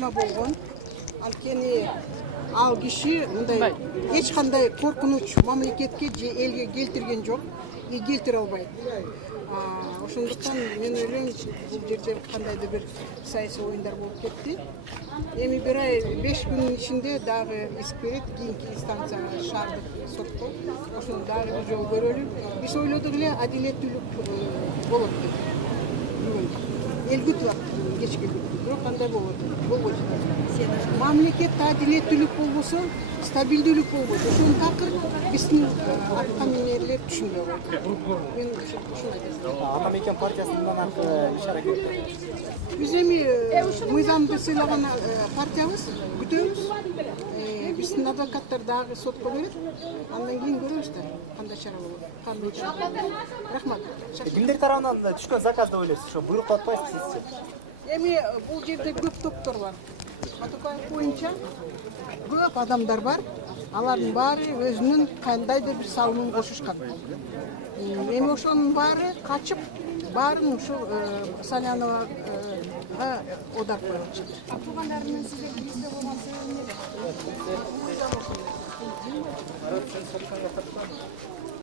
чыкма болгон. Анткени ал киши мындай эч кандай коркунуч мамлекетке же элге келтирген жок и келтире албайт. Ошондуктан мен ойлойм бул жерде кандайдыр бир саясий оюндар болуп кетти. Эми 5 күнүн ичинде дагы иск берет кийинки инстанцияга шаардык сотко. Ошону дагы бир жолу көрөлү. Биз ойлодук эле адилеттүүлүк болот деп. Бүгүн эл күтүп атты кечке, бирок кандай болбойт. Мамлекетте адилеттүүлүк болбосо, стабилдүүлүк болбойт. Ошонун такыр биздин аткаминерлер түшүнбөй койду. Мен ушундай дейм. Атамекен партиясынан ишара келди. Биз эми мыйзамды сыйлаган партиябыз, күтөбүз. Биздин адвокаттар дагы сотко берет. Андан кийин көрөбүз да кандай чара болот. Кандай чара болот. Рахмат. Кимдер тарабынан түшкөн заказ деп ойлойсуз? Ошо буйрук деп атпайсызбы сиз? Эми бул жерде көп топтор бар. Атыкаев боюнча көп адамдар бар. Алардын баары өзүнүн кандайдыр бир салымын кошушкан. Эми ошонун баары качып, баарын ушул Саляновага одар коюп атышат. Туугандар менен сиздер биризде болгон себеби эмне?